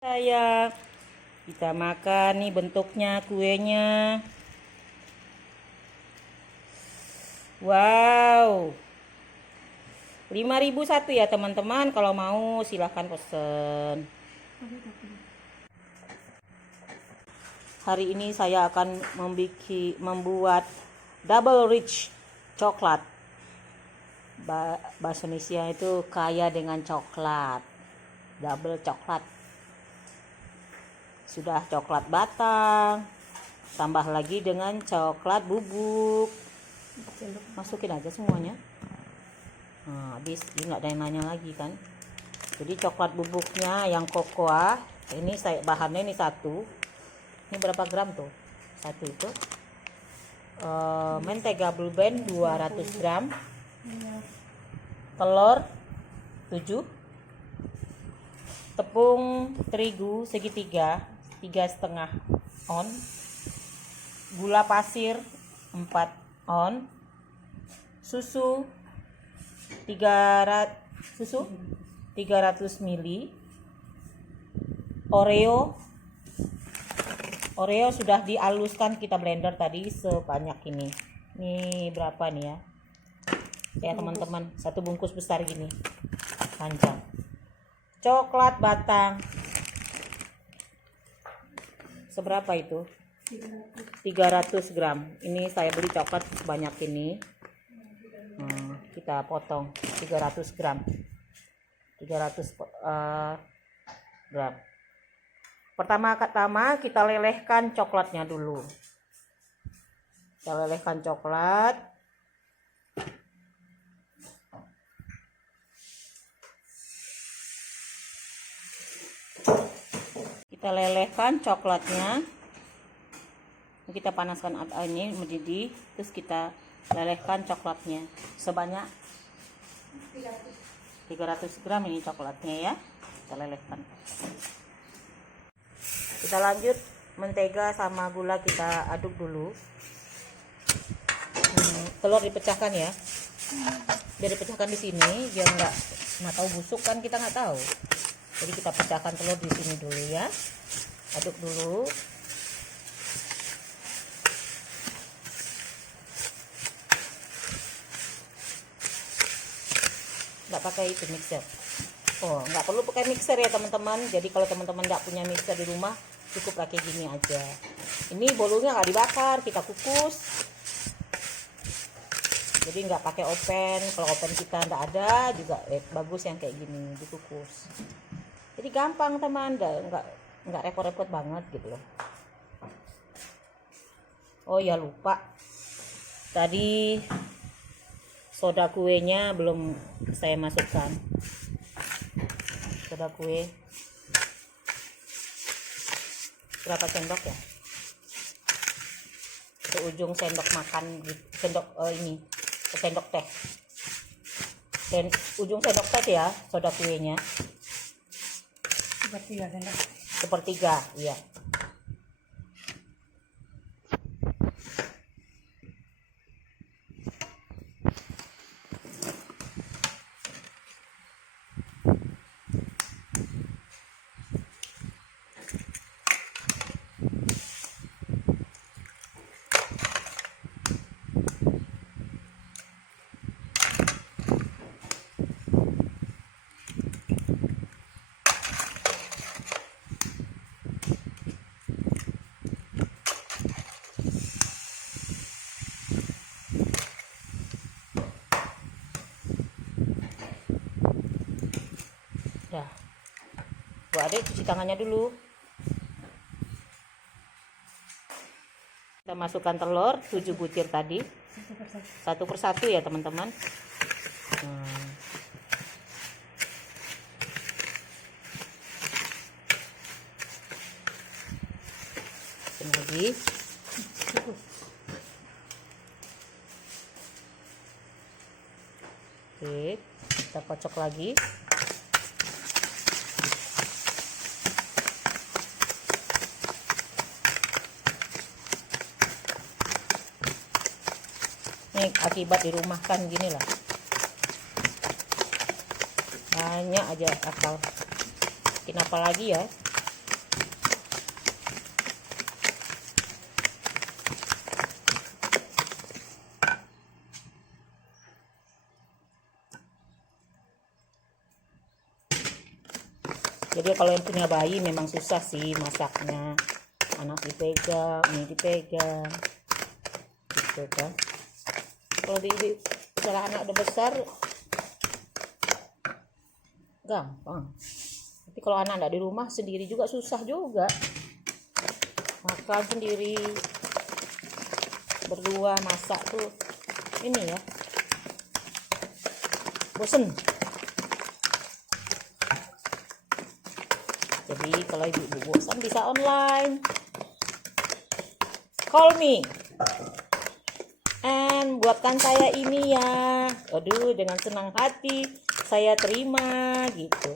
Saya kita makan nih bentuknya kuenya. Wow, 5.000 satu ya teman-teman. Kalau mau silahkan pesen. Hari ini saya akan membuat double rich coklat. Bahasa Indonesia itu kaya dengan coklat, double coklat. Sudah coklat batang, tambah lagi dengan coklat bubuk. Masukin aja semuanya. Nah, habis ini nggak ada yang nanya lagi kan. Jadi coklat bubuknya yang kokoa, ini saya bahannya ini satu. Ini berapa gram tuh? Satu itu. Mentega Blue Band 200 gram. Telur 7. Tepung terigu segitiga 3,5 on, gula pasir 4 on, susu 300 ml, Oreo sudah dihaluskan, kita blender tadi sebanyak ini. Ini berapa nih ya? Ya teman-teman, satu bungkus besar gini panjang. Coklat batang seberapa itu? 300 gram. Ini saya beli coklat sebanyak ini. Kita potong 300 gram. 300 gram. Pertama kita lelehkan coklatnya dulu. Kita lelehkan coklat. Kita lelehkan coklatnya, kita panaskan ini mendidih, terus kita lelehkan coklatnya sebanyak 300 gram ini coklatnya ya, kita lelehkan. Kita lanjut mentega sama gula, kita aduk dulu. Telur dipecahkan ya, biar dipecahkan di sini biar nggak tahu busuk kan, kita nggak tahu. Jadi kita pecahkan telur di sini dulu ya. Aduk dulu. Nggak pakai itu mixer. Oh, nggak perlu pakai mixer ya teman-teman. Jadi kalau teman-teman nggak punya mixer di rumah, cukup pakai gini aja. Ini bolunya nggak dibakar, kita kukus. Jadi nggak pakai oven. Kalau oven kita nggak ada juga bagus yang kayak gini dikukus. Jadi gampang teman, nggak repot-repot banget gitu loh. Oh ya lupa, tadi soda kuenya belum saya masukkan. Soda kue berapa sendok ya? Ujung sendok makan, sendok ini sendok teh. Dan ujung sendok teh ya soda kuenya. Sepertiga, iya. Dah, Bu Adik cuci tangannya dulu. Kita masukkan telur 7 butir tadi, satu persatu ya teman-teman. Lagi. Oke, kita kocok lagi. Ini akibat di rumah kan gini lah, banyak aja akal. Bikin apa lagi ya? Jadi kalau yang punya bayi memang susah sih masaknya. Anak dipegang, ini dipegang, gitu kan. Kalau setelah anak udah besar gampang. Tapi kalau anak nggak di rumah sendiri juga susah juga. Makan sendiri, berdua masak tuh ini ya, bosen. Jadi kalau ibu-ibu bosan bisa online, call me and buatkan saya ini ya. Aduh, dengan senang hati saya terima gitu.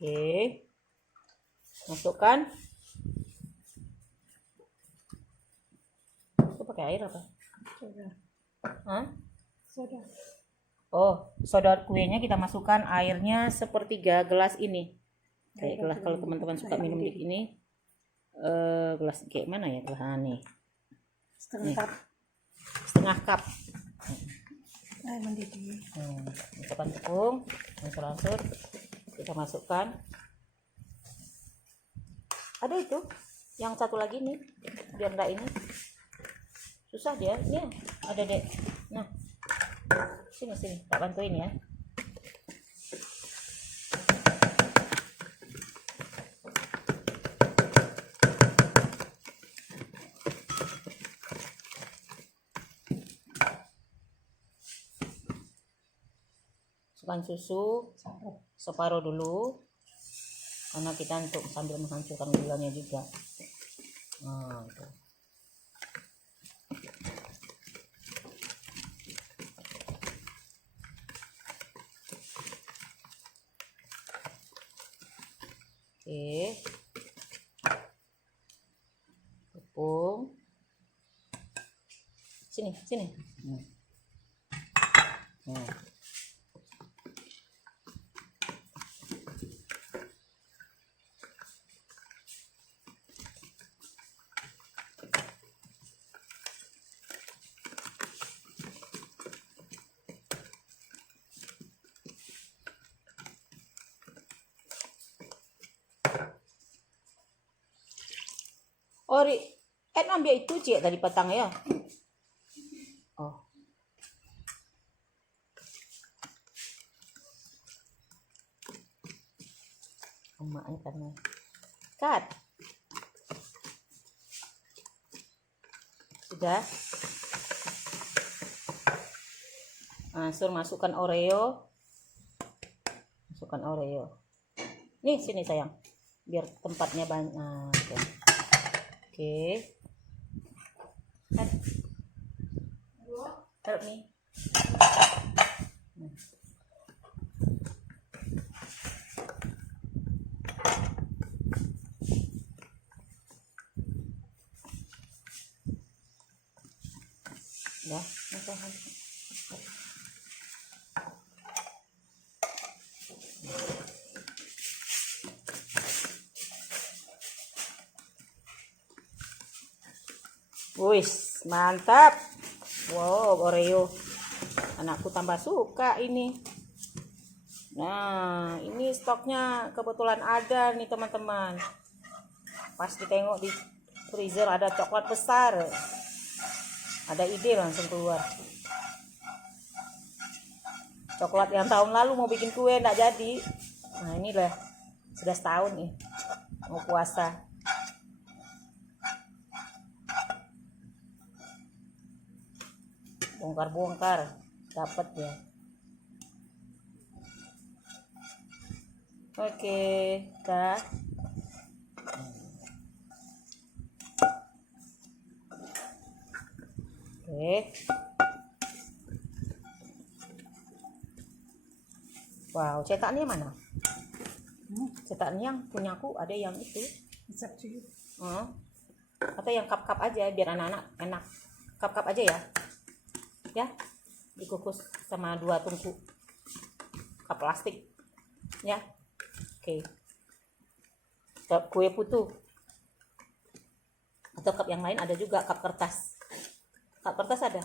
Oke, masukkan. Itu pakai air apa? Soda. Hah? Soda. Oh, soda kuenya kita masukkan airnya 1/3 gelas ini. Kayak gelas kalau teman-teman suka minum di ini, gelas kayak mana ya gelas nih? Setengah cup. Air mendidih. Masukkan tepung, langsung kita masukkan. Ada itu, yang satu lagi nih, biar enggak ini susah dia. Ini ada dek. Nah, sini tak bantuin ya. Masukkan susu separuh dulu, karena kita untuk sambil menghancurkan gulanya juga. Nah, itu. Oke, tepung sini. Ori, ambil itu cik tadi petang ya. Oh. Emaknya karena cut. Sudah. Langsung masukkan Oreo. Nih sini sayang, biar tempatnya banyak. Oke. Help me. Ya, wis, mantap. Wow, Oreo. Anakku tambah suka ini. Nah, ini stoknya kebetulan ada nih teman-teman. Pas ditengok di freezer ada coklat besar. Ada ide langsung keluar. Coklat yang tahun lalu mau bikin kue enggak jadi. Nah, inilah sudah setahun nih. Mau puasa. bongkar-bongkar dapat ya. Oke, kita oke. Wow, cetaknya mana? Cetaknya yang punyaku ada yang itu. It's up to you. Atau yang cup-cup aja biar anak-anak enak. Cup-cup aja ya. Ya. Dikukus sama 2 tungku. Cup plastik. Ya. Oke. Cup kue putu. Atau cup yang lain ada juga, cup kertas. Cup kertas ada?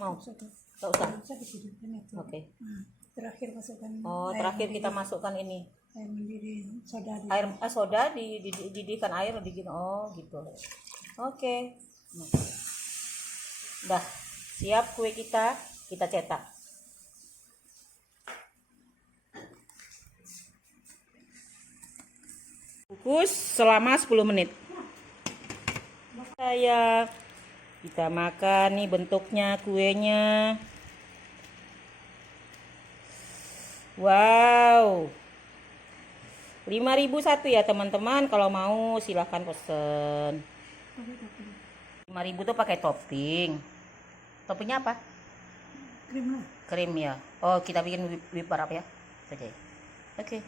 Mau? Sudah. Enggak usah. Bisa dihidupkan itu. Oke. Terakhir masukkan Oh, air terakhir kita mendidih. masukkan ini. Air mendidih soda di Air soda dididihkan air digini. Oh, gitu. Oke. Dah, siap kue kita cetak. Kukus selama 10 menit. Kita makan nih bentuknya kuenya. Wow. 5.000 ya teman-teman, kalau mau silahkan pesen. 5.000 tuh pakai topping. Toppingnya apa? krim lah. Krim ya. Oh, kita bikin whip bar apa ya? Oke.